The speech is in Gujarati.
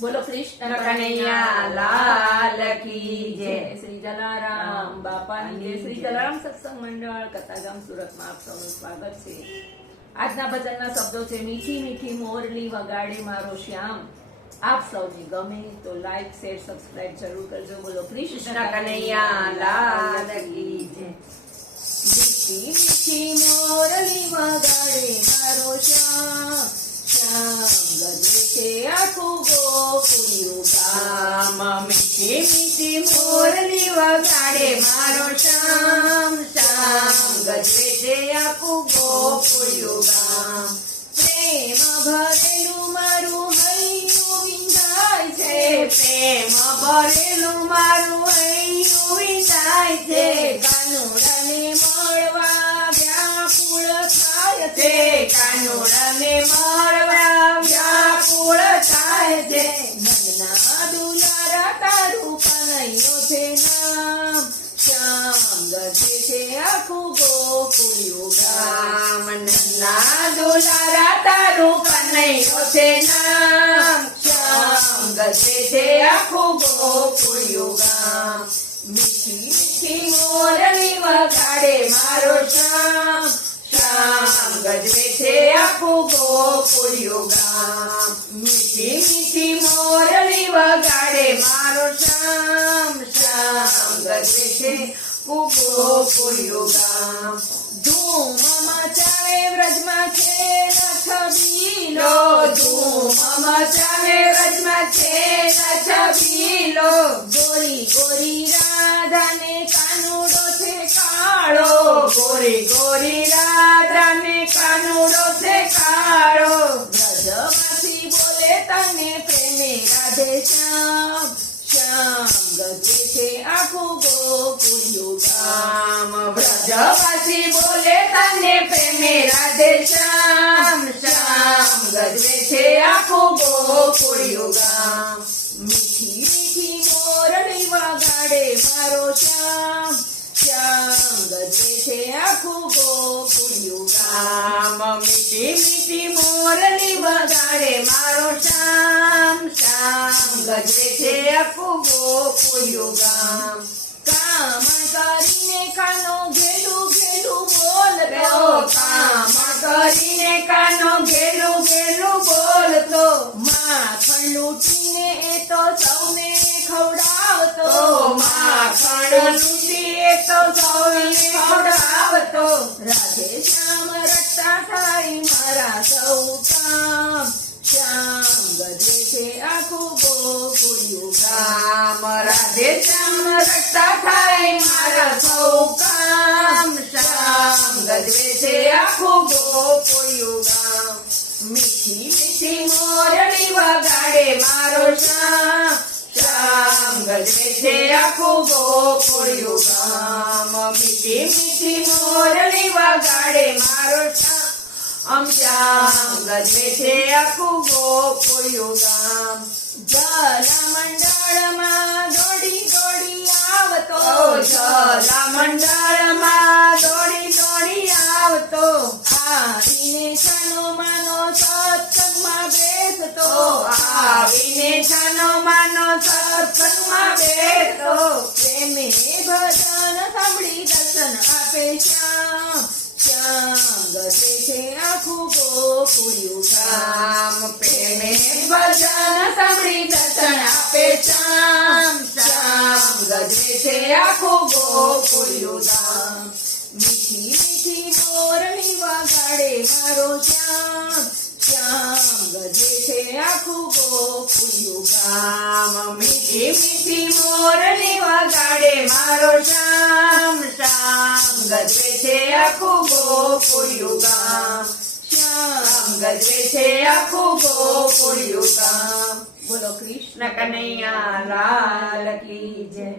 બોલો કૃષ્ણ કનૈયા લાલ કી જય. શ્રી જલારામ બાપાની જય. શ્રી જલારામ સત્સંગ મંડળ કતારગામ સુરતમાં આપ સૌનું સ્વાગત છે. આજના ભજનના શબ્દો છે: મીઠી મીઠી મોરલી વગાડે મારો શ્યામ. આપ સૌને ગમે તો લાઈક શેર સબસ્ક્રાઇબ જરૂર કરજો. બોલો કૃષ્ણ કનૈયા લાલ કી જય. મીઠી મીઠી મોરલી વગાડે મારો શ્યામ. શ્યામ ગજે છે આખું ગોકુળિયું ગામ. મીઠી મીઠી મોરલી વગાડે મારો શ્યામ. શ્યામ ગજવે છે આખું ગોકુળિયું ગામ. પ્રેમ ભરેલું મારું હૈયું વિંધાય છે. પ્રેમ ભરેલું મારું હૈયું વિંધાય છે. કાનુડાને મળવા વ્યાકુળ થાય તે છે. કાનુડાને મળવા વ્યાકુળ થાય છે. મનના દુલારા તારું કનૈયો છે નામ. શ્યામ ગજે છે આખું ગોકુળિયું ગામ. મનના દુલારા તારું કનૈયો છે નામ. શ્યામ ગજે છે આખું ગોકુળિયું ગામ. મીઠી મીઠી મોરલી વગાડે મારો શ્યામ. શ્યામ ગજવે છે આખું ગોકુળિયું ગામ. મીઠી મીઠી મોરલી વગાડે મારો શ્યામ. શ્યામ ગજવે છે ગોકુળિયું ગામ. ધૂમ મચાવે વ્રજમાં ખેલ છબીલો. ધૂમ મચાવે વ્રજમાં છે છબીલો. ગોરી ગોરી રાધાને કાનુડો છે કાળો. ગોરી ગોરી રાધાને કાનુડો છે કાળો. વ્રજમાંથી બોલે તને પ્રેમે રાધે શ્યામ. શ્યામ ગજે છે આખું ગોકુળિયું ગામ. વ્રજવાસી બોલે તને પ્રેમે રાધે શ્યામ. શ્યામ ગજવે છે આખું ગોકુળિયું ગામ. મીઠી મીઠી મોરલી વગાડે મારો શ્યામ. શ્યામ ગજે છે આખું ગોકુળિયું ગામ. મીઠી મીઠી મોરલી વગાડે મારો શ્યામ. શ્યામ ગજવે છે આખું ગોકુળિયું ગામ. કામ કરીને કાનો ઘેલું ઘેલું બોલતો. કામ કરીને કાનો ઘેલું ઘેલું બોલતો. માખણ લૂટીને એ તો સૌને ખવડાવતો. માખણ લૂટી એ તો સૌને ખવડાવતો. રાધે શ્યામ રટતા થાય મારા સૌ કામ. શ્યામ ગજે છે આખું ગોકુળિયું ગામ. રાધે શ્યામ રટતા થાય મારા સૌ કામ. શ્યામ ગજવે છે આખું ગોકુળિયું ગામ. મીઠી મીઠી મોરલી વગાડે મારો શ્યામ. શ્યામ ગજવે છે આખું ગોકુળિયું ગામ. મીઠી મીઠી મોરલી વગાડે મારો શ્યામ. શ્યામ ગજવે છે આખું ગોકુળિયું ગામ. જલા મંડળમાં દોડી દોડી આવતો. જલા મંડળમાં દોડી દોડી આવતો. આવીને છાનો માનો સત્સંગમાં બેસતો. આવીને છાનો માનો સત્સંગમાં બેસતો. પ્રેમે ભજન સાંભળી દર્શન આપે શ્યામ. શ્યામ ગજે છે આખું ગોકુળિયું ગામ. પ્રેમે ભજન સાંભળી દર્શન આપે શ્યામ. શ્યામ ગજવે છે આખું ગોકુળિયું ગામ. મીઠી મીઠી મોરલી વગાડે મારો શ્યામ. શ્યામ ગજે છે આખું ગોકુળિયું ગામ. મીઠી મીઠી મોરલી વગાડે મારો શ્યામ. શ્યામ ગજવે છે આખું ગોકુળિયું ગામ. શ્યામ ગજવે છે આખું ગોકુળિયું ગામ. બોલો કૃષ્ણ કનૈયા લાલ કી જય.